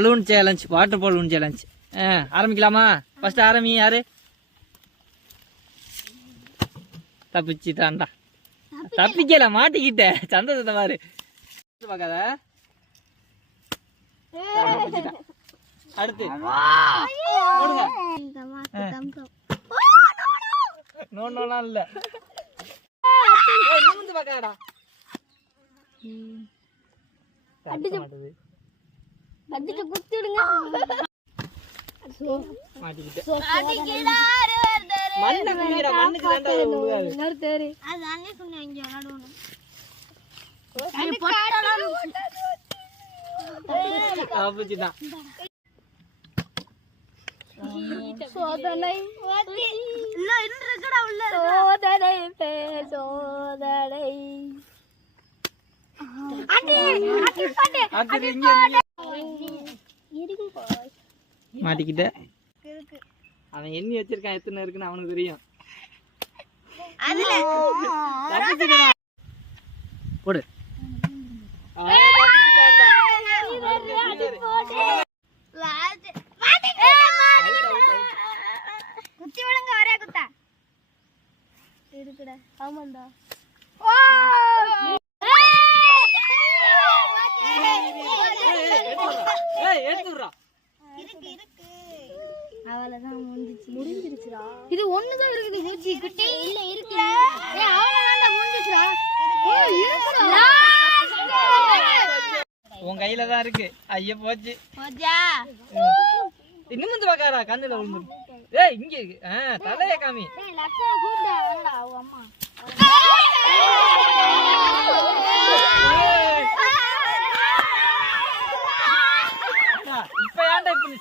Balloon challenge, water balloon challenge. ஆரம்பிக்கலாமா? First ஆரம்பி. யாரு? தப்பிச்சுட்டான்டா. தப்பிக்கல, மாட்டிக்கிட்ட. சந்தோஷத்தை பாரு. பார்க்காத. அடுத்து நோலாம் இல்ல. நிமிந்து பார்க்காதடா. சோதனை மாட்டிக்கிட்ட. அவன் எண்ணி வச்சிருக்கான், எத்தனை இருக்குன்னு அவனுக்கு தெரியும். போடு. குத்தி விடுங்க, ஒரே குத்தா இருக்குடா. ஆமாண்டா. அவ்வளவுதான், முடிஞ்சிருச்சுடா. இது ஒண்ணுதான் இருக்குது மூச்சி கிட்டே இல்ல இருக்கு. அவ்வளவுதான் முடிஞ்சிருச்சுடா. உன் கையில தான் இருக்கு. ஐயா போச்சு. இன்னும் வந்து பாக்காரா, கண்ணுல விழுந்து. ஏய் இங்க தலைய காமி. இப்ப ஏன்டா இப்ப நீ